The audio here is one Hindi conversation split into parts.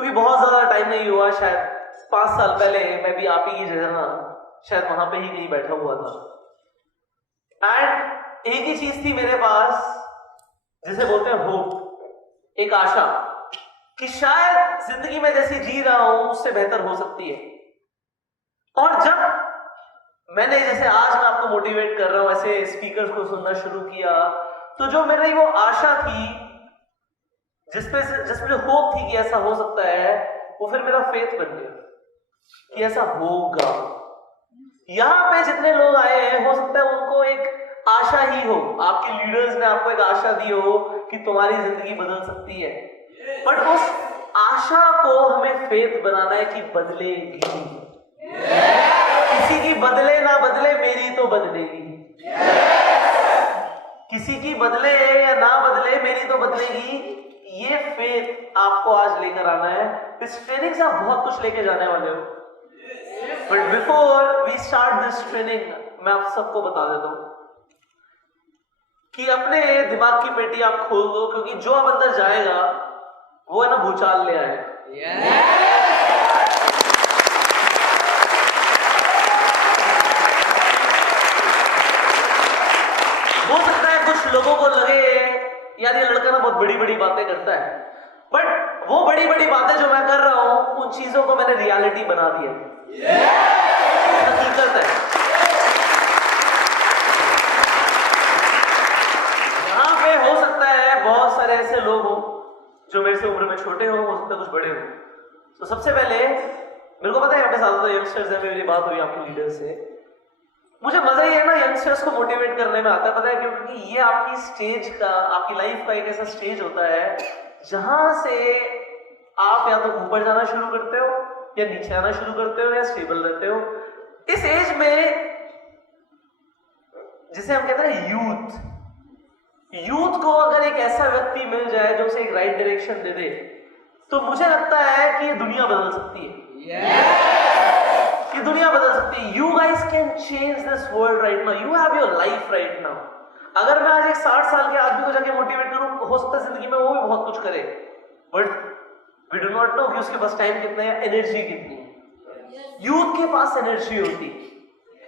क्योंकि बहुत ज्यादा टाइम नहीं हुआ, शायद 5 साल पहले मैं भी आप ही की जगह शायद वहां पे ही कहीं बैठा हुआ था। एंड एक ही चीज थी मेरे पास, जिसे बोलते हैं होप, एक आशा कि शायद जिंदगी में जैसी जी रहा हूं उससे बेहतर हो सकती है। और जब मैंने जैसे आज मैं आपको मोटिवेट कर रहा हूं, ऐसे स्पीकर्स को सुनना शुरू किया, तो जो मेरी वो आशा थी, जिसमें जो होप थी कि ऐसा हो सकता है, वो फिर मेरा फेथ बन गया कि ऐसा होगा। यहां पे जितने लोग आए हैं, हो सकता है उनको एक आशा ही हो, आपके लीडर्स ने आपको एक आशा दी हो कि तुम्हारी जिंदगी बदल सकती है, बट उस आशा को हमें फेथ बनाना है कि बदलेगी। किसी की बदले ना बदले, मेरी तो बदलेगी। किसी की बदले या ना बदले, मेरी तो बदलेगी। ये फेथ आपको आज लेकर आना है। इस ट्रेनिंग से आप बहुत कुछ लेके जाने वाले हो, but before we start this training, मैं आप सबको बता देता हूं कि अपने दिमाग की पेटी आप खोल दो, क्योंकि जो अब अंदर जाएगा वो है ना भूचाल ले आएगा। हो सकता है कुछ लोगों को लगे यार ये लड़का ना बहुत बड़ी बड़ी बातें करता है, बट वो बड़ी बड़ी बातें जो मैं कर रहा हूं, उन चीजों को मैंने रियलिटी बना दिया, हकीकत है। यहां पे हो सकता है बहुत सारे ऐसे लोग हो जो मेरे से उम्र में छोटे हो सकता है कुछ बड़े हो। तो सबसे पहले मेरे को पता है यहाँ पे ज्यादातर यंगस्टर्स है, मेरी बात हुई आपके लीडर से, मुझे मजा ही है ना यंगस्टर्स को मोटिवेट करने में आता है। पता है क्यों? क्योंकि ये आपकी स्टेज का, आपकी लाइफ का एक ऐसा स्टेज होता है जहां से आप या तो ऊपर जाना शुरू करते हो या नीचे आना शुरू करते हो या स्टेबल रहते हो। इस एज में जिसे हम कहते हैं यूथ को अगर एक ऐसा व्यक्ति मिल जाए जो उसे एक राइट डायरेक्शन दे दे, तो मुझे लगता है कि ये दुनिया बदल सकती है। ये दुनिया बदल सकती है। You guys can change this world right now. You have your life right now. अगर मैं आज एक 60 साल के आदमी को जाके मोटिवेट करूं, हो सकता है जिंदगी में वो भी बहुत कुछ करे, but we do not know कि उसके पास टाइम कितना है, एनर्जी कितनी है। यूथ के पास एनर्जी होती है,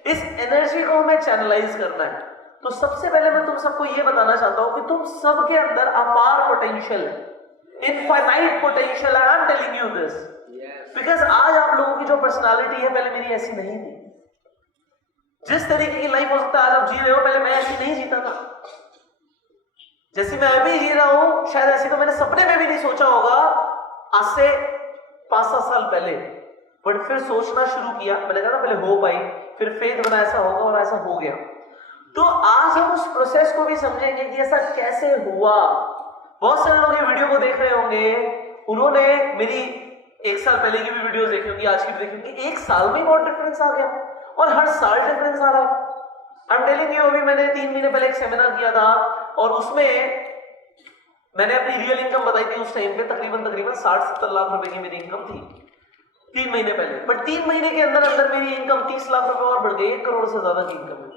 इस एनर्जी को हमें चैनलाइज करना है। तो सबसे पहले मैं तुम सबको ये बताना चाहता हूं कि तुम सबके अंदर अपार पोटेंशियल है, इनफाइनाइट पोटेंशियल है। I am telling you this because आज आप लोगों की जो पर्सनालिटी है, पहले मेरी ऐसी नहीं थी। जिस तरीके की लाइफ हो सकता है आज आप जी रहे हो, पहले मैं ऐसी नहीं जीता था। जैसे मैं अभी जी रहा हूं, शायद ऐसी तो मैंने सपने में भी नहीं सोचा होगा आज से 5-7 साल पहले, बट फिर सोचना शुरू किया। मैंने कहा ना पहले होप आई, फिर फेथ बना, ऐसा होगा और ऐसा हो गया। तो आज हम उस प्रोसेस को भी समझेंगे कि ऐसा कैसे हुआ। बहुत सारे लोग ये वीडियो को देख रहे होंगे, उन्होंने मेरी 1 साल पहले की भी वीडियोस देखी होंगी, आज की भी देखी होंगी। 1 साल में बहुत डिफरेंस आ गया और हर साल डिफरेंस आ रहा है। आई एम टेलिंग यू, अभी मैंने 3 महीने पहले एक सेमिनार किया था और उसमें मैंने अपनी रियल इनकम बताई थी। उस टाइम पे तकरीबन 60-70 लाख रुपए की मेरी इनकम थी 3 महीने पहले, बट 3 महीने के अंदर अंदर मेरी इनकम 30 लाख रुपए और बढ़ गई, 1 करोड़ से ज्यादा की इनकम है।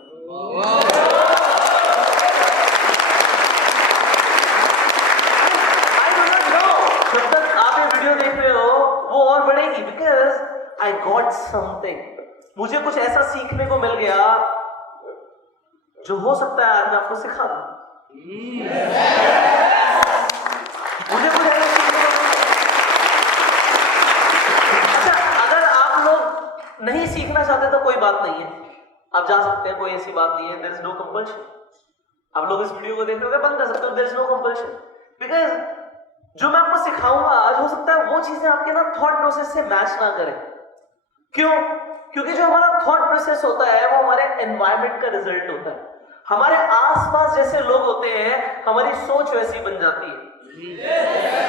जब तक आप ये वीडियो देख रहे हो वो और बढ़ेगी, बिकॉज आई गॉट समथिंग। मुझे कुछ ऐसा सीखने को मिल गया जो हो सकता है आज मैं आपको सिखा दूं। मुझे कुछ ऐसा सीखने को अच्छा, अगर आप लोग नहीं सीखना चाहते तो कोई बात नहीं है, आप जा सकते हैं, कोई ऐसी बात नहीं है। There is no compulsion. आप लोग इस वीडियो को देख रहे हो, बंद कर सकते हो, there is no compulsion. Because जो मैं आपको सिखाऊंगा आज, हो सकता है वो चीजें आपके ना थॉट प्रोसेस से मैच ना करें। क्यों? क्योंकि जो हमारा थॉट प्रोसेस होता है वो हमारे एनवायरनमेंट का रिजल्ट होता है। हमारे आसपास जैसे लोग होते हैं, हमारी सोच वैसी बन जाती है।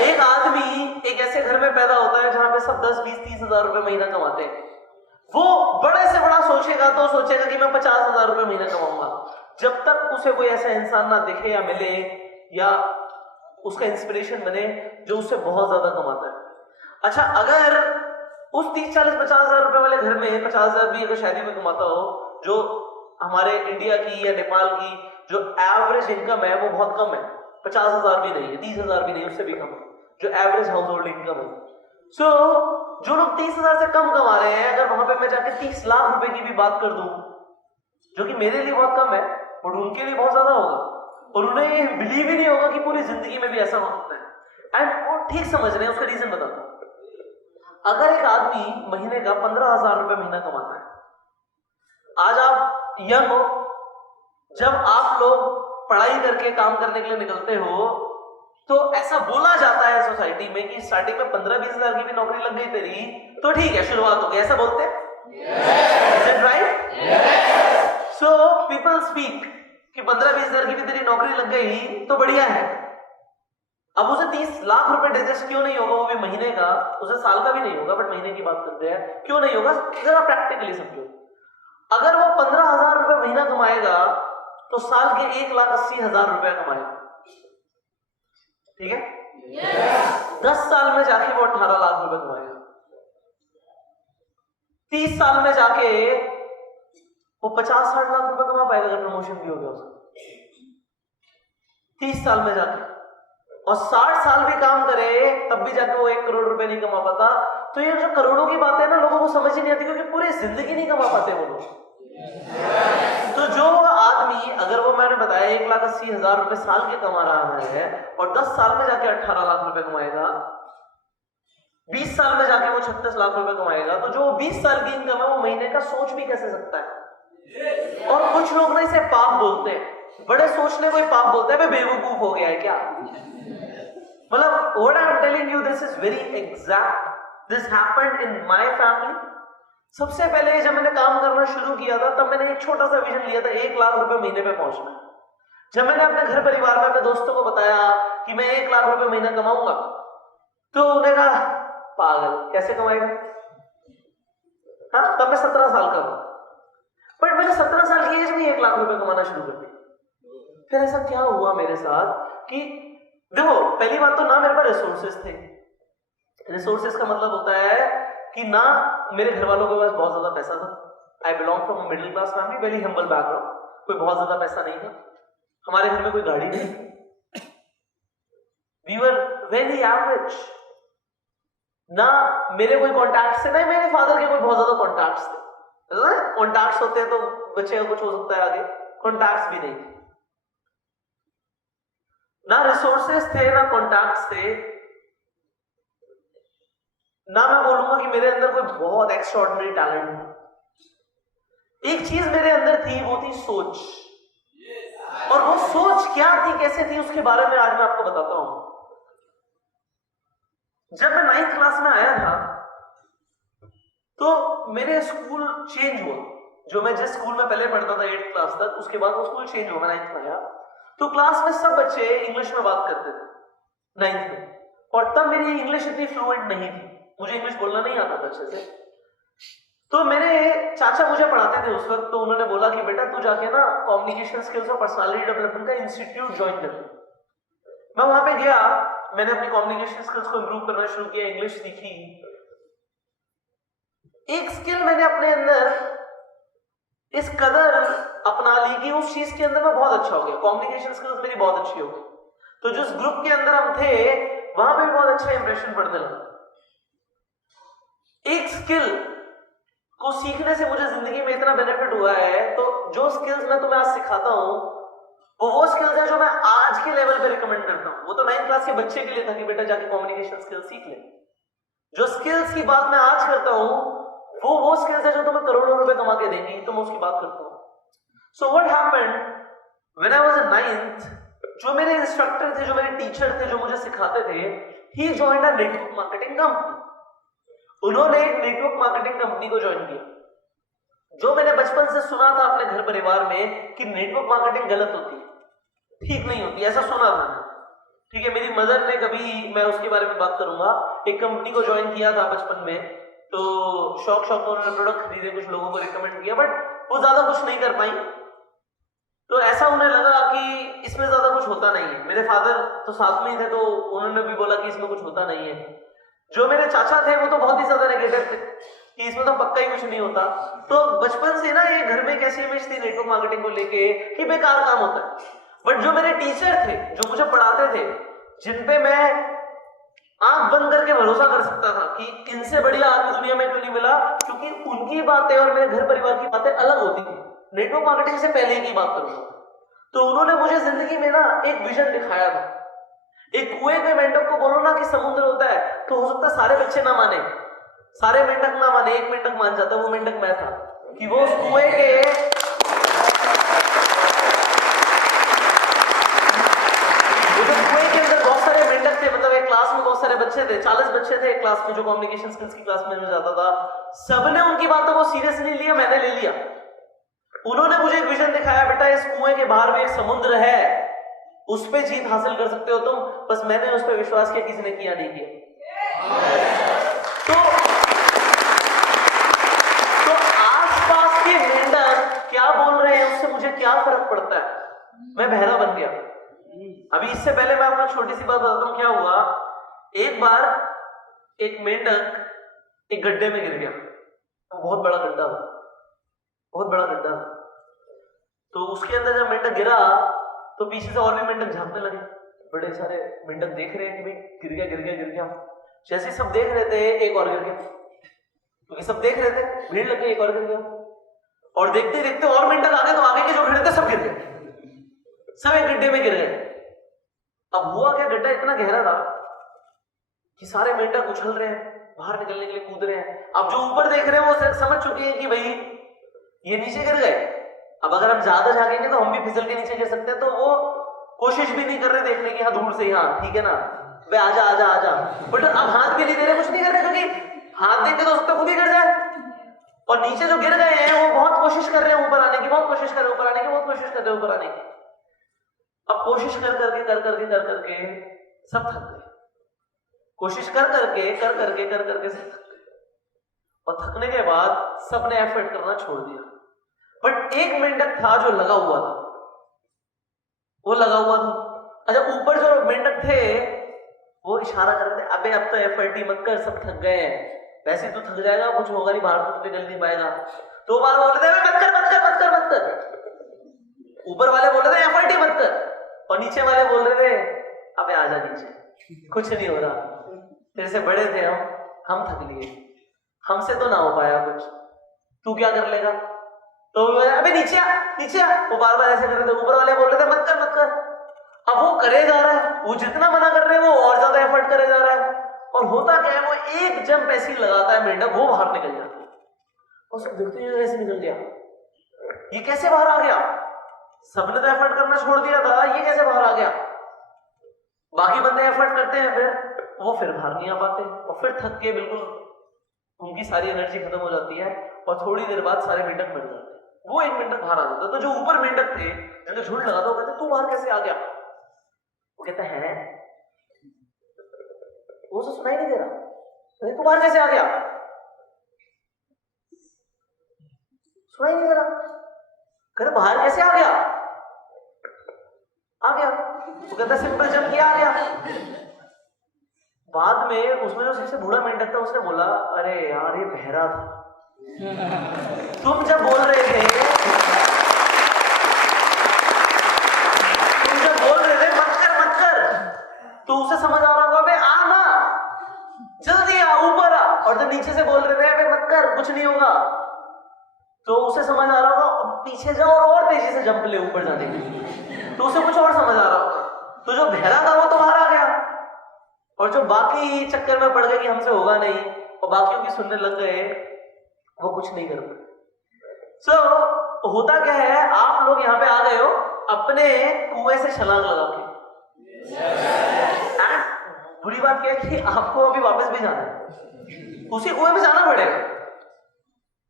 एक आदमी एक ऐसे घर में पैदा होता है जहां पे सब 10, 20, 30 हजार रुपए महीना कमाते हैं। वो बड़े से बड़ा सोचेगा तो सोचेगा कि मैं 50,000 रुपए महीना कमाऊंगा, जब तक उसे कोई ऐसा इंसान ना दिखे या मिले या उसका इंस्पिरेशन बने जो उससे बहुत ज्यादा कमाता है। अच्छा, अगर उस 30, 40, 50,000 रुपए वाले घर में 50,000 भी अगर शादी में कमाता हो, जो हमारे इंडिया की या नेपाल की जो एवरेज इनकम है वो बहुत कम है, 50,000 भी नहीं है, 30,000 भी नहीं, उससे भी कम है, जो एवरेज हाउस होल्ड इनकम है। सो जो लोग 30,000 से कम कमा रहे हैं, अगर वहां पे मैं जाके 30 लाख रुपए की भी बात कर दूं, जो कि मेरे लिए बहुत कम है और उनके लिए बहुत ज्यादा होगा, और उन्हें ये बिलीव ही नहीं होगा कि पूरी जिंदगी में भी ऐसा हो सकता है। एंड वो ठीक समझ रहे हैं। उसका रीजन बताता हूं। अगर एक आदमी महीने का 15,000 रुपए महीना कमाता है, आज आप यंग हो, जब आप लोग पढ़ाई करके काम करने के लिए निकलते हो, तो ऐसा बोला जाता है सोसाइटी में कि स्टार्टिंग में 15-20 हजार की भी नौकरी लग गई तेरी तो ठीक है, शुरुआत हो गई, ऐसा बोलते हैं। Is it right? So people speak कि 15-20 हजार की भी तेरी नौकरी लग गई तो बढ़िया है। अब उसे 30 लाख रुपए डाइजेस्ट क्यों नहीं होगा, वो भी महीने का, उसे साल का भी नहीं होगा, बट महीने की बात करते हैं, क्यों नहीं होगा? जरा प्रैक्टिकली समझो। अगर वो 15,000 रुपए महीना कमाएगा तो साल के 1,80,000 रुपए कमाएगा, ठीक है? 10 साल में जाके वो 18 लाख रुपए कमाएगा। 30 साल में जाके वो 50-60 लाख रुपए कमा पाएगा अगर प्रमोशन भी हो गया उसका 30 साल में जाके। और 60 साल भी काम करे तब भी जाके वो 1 करोड़ रुपए नहीं कमा पाता। तो ये जो करोड़ों की बात है ना, लोगों को समझ ही नहीं आती, क्योंकि पूरी जिंदगी नहीं कमा पाते वो लोग। तो जो आदमी, अगर वो मैंने बताया 1,80,000 रुपए साल के कमा रहा है और 10 साल में जाके 18 लाख रुपए कमाएगा, 20 साल में जाके वो 36 लाख रुपए कमाएगा, तो जो 20 साल की इनकम है वो महीने का सोच भी कैसे सकता है? और कुछ लोग ना इसे पाप बोलते हैं, बड़े सोचने को ही पाप बोलते हैं, बेवकूफ हो गया है क्या? मतलब what I am telling you, this is very exact, this happened in my family. सबसे पहले जब मैंने काम करना शुरू किया था, तब मैंने एक छोटा सा विजन लिया था, 1 लाख रुपए महीने पे पहुंचना। जब मैंने अपने घर परिवार में अपने दोस्तों को बताया कि मैं 1 लाख रुपए महीना कमाऊंगा, तो उन्हें कहा पागल, कैसे कमाएगा? हाँ, तब मैं 17 साल का हूं, बट मैंने 17 साल की एज में 1 लाख रुपए कमाना शुरू कर दिया। फिर ऐसा क्या हुआ मेरे साथ कि देखो, पहली बात तो ना मेरे पास रिसोर्सेस थे। रिसोर्सेस का मतलब होता है कि ना मेरे घर वालों के पास बहुत ज्यादा पैसा था। I belong from a middle class family, very humble background, कोई बहुत ज्यादा पैसा नहीं था। हमारे घर में कोई गाड़ी नहीं, वी वर वेरी एवरेज। ना मेरे कोई कॉन्टैक्ट्स थे, ना मेरे फादर के कोई बहुत ज्यादा कॉन्टैक्ट्स थे। कॉन्टैक्ट्स होते हैं तो बच्चे का कुछ हो सकता है आगे, कॉन्टैक्ट्स भी नहीं थे। ना रिसोर्सेस थे, ना कॉन्टैक्ट्स थे, ना मैं बोलूंगा कि मेरे अंदर कोई बहुत एक्स्ट्राऑर्डिनरी टैलेंट था। एक चीज मेरे अंदर थी, वो थी सोच। और वो सोच क्या थी, कैसे थी, उसके बारे में आज मैं आपको बताता हूं। जब मैं 9th क्लास में आया था तो मेरे स्कूल चेंज हुआ। जो मैं जिस स्कूल में पहले पढ़ता था 8th क्लास तक, उसके बाद वो स्कूल चेंज हुआ, 9th में आया। तो क्लास में सब बच्चे इंग्लिश में बात करते थे 9th में, और तब मेरी इंग्लिश इतनी फ्लुएंट नहीं थी, मुझे इंग्लिश बोलना नहीं आता था अच्छे से। तो मेरे चाचा मुझे पढ़ाते थे उस वक्त, तो उन्होंने बोला कि बेटा तू जाके ना कम्युनिकेशन स्किल्स और पर्सनालिटी डेवलपमेंट का इंस्टीट्यूट ज्वाइन कर। मैं वहां पे गया, मैंने अपनी कम्युनिकेशन स्किल्स को इंप्रूव करना शुरू किया, इंग्लिश सीखी। एक स्किल मैंने अपने अंदर इस कदर अपना ली कि उस चीज के अंदर मैं बहुत अच्छा हो गया, कम्युनिकेशन स्किल्स मेरी बहुत अच्छी हो गई। तो जिस ग्रुप के अंदर हम थे वहां पे भी बहुत अच्छा इंप्रेशन पड़ने लगा। एक स्किल को सीखने से मुझे जिंदगी में इतना बेनिफिट हुआ है, तो जो स्किल्स मैं तुम्हें आज सिखाता हूं वो स्किल्स है जो मैं आज के लेवल पे रिकमेंड करता हूं। वो तो 9th क्लास के बच्चे के लिए था कि बेटा जाके कम्युनिकेशन स्किल्स सीख ले। जो स्किल्स की बात मैं आज करता हूं वो स्किल्स है जो तुम्हें करोड़ों रुपए कमा के देंगी, तो मैं उसकी बात करता हूं। So what happened when I was in 9th, जो मेरे इंस्ट्रक्टर थे, जो मेरे टीचर थे, जो मुझे सिखाते थे, he joined a network marketing company. उन्होंने एक नेटवर्क मार्केटिंग कंपनी को ज्वाइन किया। जो मैंने बचपन से सुना था अपने घर परिवार में कि नेटवर्क मार्केटिंग गलत होती है, ठीक नहीं होती, ऐसा सुना था। ठीक है, मेरी मदर ने कभी, मैं उसके बारे में बात करूंगा, एक कंपनी को ज्वाइन किया था बचपन में, तो शौक में उन्होंने प्रोडक्ट खरीदे, कुछ लोगों को रिकमेंड किया, बट वो ज्यादा कुछ नहीं कर पाई। तो ऐसा उन्हें लगा कि इसमें ज्यादा कुछ होता नहीं है। मेरे फादर तो साथ में ही थे, तो उन्होंने भी बोला कि इसमें कुछ होता नहीं है। जो मेरे चाचा थे वो तो बहुत ही ज्यादा नेगेटिव थे कि इसमें तो पक्का ही कुछ नहीं होता। तो बचपन से ना ये घर में एक ऐसी इमेज थी नेटवर्क मार्केटिंग को लेके कि बेकार काम होता है। बट जो मेरे टीचर थे, जो मुझे पढ़ाते थे, जिन पे मैं आंख बंद करके भरोसा कर सकता था कि इनसे बढ़िया आदमी दुनिया में क्यों नहीं मिला, क्योंकि उनकी बातें और मेरे घर परिवार की बातें अलग होती थी। नेटवर्क मार्केटिंग से पहले की बात करूंगा, तो उन्होंने मुझे जिंदगी में ना एक विजन दिखाया था। एक कुएं के मेंढक को बोलो ना कि समुद्र होता है, तो हो सकता है सारे बच्चे ना माने, सारे मेंढक ना माने, एक मेंढक मान जाता। वो मेंढक मैं था कि वो उस कुएं के बहुत सारे मेंढक थे, मतलब एक क्लास में बहुत सारे बच्चे थे, 40 बच्चे थे एक क्लास में, जो कम्युनिकेशन स्किल्स की क्लास में जाता था। सबने उनकी बातों को सीरियसली लिया, मैंने ले लिया। उन्होंने मुझे एक विजन दिखाया, बेटा इस कुएं के बाहर भी एक समुद्र है, उस पे जीत हासिल कर सकते हो तुम। बस मैंने उस पर विश्वास किया, किसी ने किया नहीं किया। तो आसपास के मेंढक क्या बोल रहे हैं उससे मुझे क्या फर्क पड़ता है, मैं बहरा बन गया। अभी इससे पहले मैं आपको छोटी सी बात बताता हूं क्या हुआ। एक बार एक मेंढक एक गड्ढे में गिर गया, बहुत बड़ा गड्ढा था, बहुत बड़ा गड्ढा। तो उसके अंदर जब मेंढक गिरा तो पीछे से और भी मेंढक झांकने लगे। बड़े सारे मेंढक देख रहे हैं कि भाई गिर गया गिर गया गिर गया। जैसे सब देख रहे थे एक और गिर गया, क्योंकि सब देख रहे थे, भीड़ लग गई, एक और गिर गया। और देखते देखते और मेंढक आ गए, तो आगे के जो खड़े थे सब गिर गए, सब एक गड्ढे में गिर गए। अब हुआ क्या, गड्ढा इतना गहरा था कि सारे मेंढक उछल रहे हैं, बाहर निकलने के लिए कूद रहे हैं। अब जो ऊपर देख रहे हैं वो समझ चुके हैं कि भाई ये नीचे गिर गए, अब अगर हम ज्यादा झांकेंगे तो हम भी फिसल के नीचे गिर सकते हैं। तो वो कोशिश भी नहीं कर रहे देखने की, हाँ दूर से, हाँ ठीक है ना वे आजा आजा आजा, बट अब हाथ भी नहीं दे रहे, कुछ नहीं कर रहे, क्योंकि हाथ देते तो सकता खुद ही गिर जाए। और नीचे जो गिर गए हैं वो बहुत कोशिश कर रहे हैं ऊपर आने की, बहुत कोशिश कर रहे हैं ऊपर आने की, बहुत कोशिश कर रहे हैं ऊपर आने की। अब कोशिश कर करके सब थक गए, कोशिश कर करके सब थक गए। और थकने के बाद सबने एफर्ट करना छोड़ दिया। बट एक मेंढक था जो लगा हुआ था, वो लगा हुआ था। अच्छा, ऊपर जो मेंढक थे वो इशारा कर रहे थे, अबे अब तो एफर्ट ही मत कर, सब थक गए हैं, वैसे तो थक जाएगा, कुछ होगा नहीं, बाहर तो निकल नहीं पाएगा। तो बार बोल रहे थे मत कर मत कर मत कर मत कर। ऊपर वाले बोल रहे थे एफर्ट ही मत कर, और नीचे वाले बोल रहे थे अबे आजा नीचे, कुछ नहीं हो रहा, तेरे से बड़े थे हम थक लिए, हमसे तो ना हो पाया कुछ, तू क्या कर लेगा। तो अबे नीचे आ नीचे आ, वो बार बार ऐसे कर रहे थे। ऊपर वाले बोल रहे थे मत कर मत कर। अब वो करे जा रहा है, वो जितना मना कर रहे हैं वो और ज्यादा एफर्ट करे जा रहा है। और होता क्या है, वो एक जंप ऐसी लगाता है मेंढक, वो बाहर निकल जाता है। और सब देखते हैं ऐसे निकल गया, ये कैसे बाहर आ गया, सबने तो एफर्ट करना छोड़ दिया था, ये कैसे बाहर आ गया। बाकी बंदे एफर्ट करते हैं, फिर वो फिर बाहर नहीं आ पाते, और फिर थक के बिल्कुल उनकी सारी एनर्जी खत्म हो जाती है, और थोड़ी देर बाद सारे मेंढक मर जाते हैं। वो एक मेंढक बाहर आ जाता। तो जो ऊपर मेंढक थे जिनको झुंड लगा था, वो कहते तू बाहर कैसे आ गया। वो कहता है वो तो सुनाई नहीं दे रहा, तू बाहर कैसे आ गया, सुनाई नहीं दे रहा। कहते बाहर कैसे आ गया, आ गया। वो कहता सिंपल जंप किया, आ गया। बाद में उसमें जो सबसे बूढ़ा मेंढक था उसने बोला अरे यार ये बहरा था, तुम जब बोल रहे थे मत कर, तो उसे समझ आ रहा होगा बे आ ना, जल्दी आ, ऊपर आ। और जब नीचे से बोल रहे थे बे मत कर, कुछ नहीं होगा, तो उसे समझ आ रहा होगा पीछे जाओ और तेजी से जंप ले ऊपर जाने के लिए, तो उसे कुछ और समझ आ रहा होगा। तो जो बहरा था वो तो बाहर आ गया, और जो बाकी चक्कर में पड़ गए कि हमसे होगा नहीं, और बाकियों की सुनने लग गए, वो कुछ नहीं कर पाए। सो होता क्या है, आप लोग यहाँ पे आ गए हो अपने कुएं से छलांग लगा के। बुरी बात क्या है कि आपको अभी वापस भी जाना है, उसी कुएं में जाना पड़ेगा।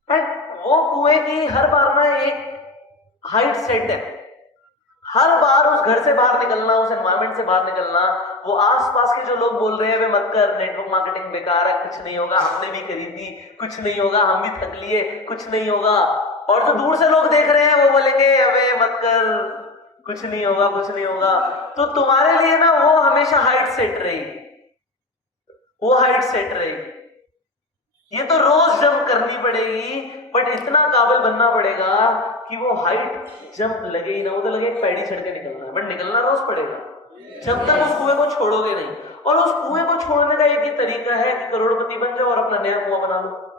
एंड वो कुएं की हर बार ना एक हाइट सेट है, हर बार उस घर से बाहर निकलना, उस एनवायरमेंट से बाहर निकलना, वो आसपास के जो लोग बोल रहे हैं वे मत कर, नेटवर्क मार्केटिंग बेकार है, कुछ नहीं होगा, हमने भी करी थी, कुछ नहीं होगा, हम भी थक लिए, कुछ नहीं होगा। और जो दूर से लोग देख रहे हैं वो बोलेंगे अबे मत कर, कुछ नहीं होगा, कुछ नहीं होगा। तो तुम्हारे लिए ना वो हमेशा हाइट सेट रहेगी, वो हाइट सेट रहेगी। ये तो रोज जंप करनी पड़ेगी, बट इतना काबिल बनना पड़ेगा कि वो हाइट जंप लगे ही ना, वो तो लगे पैड़ी चढ़ के निकलना है, बट निकलना रोज पड़ेगा जब तक उस कुएं को छोड़ोगे नहीं। और उस कुएं को छोड़ने का एक ही तरीका है कि करोड़पति बन जाओ और अपना नया कुआं बना लो।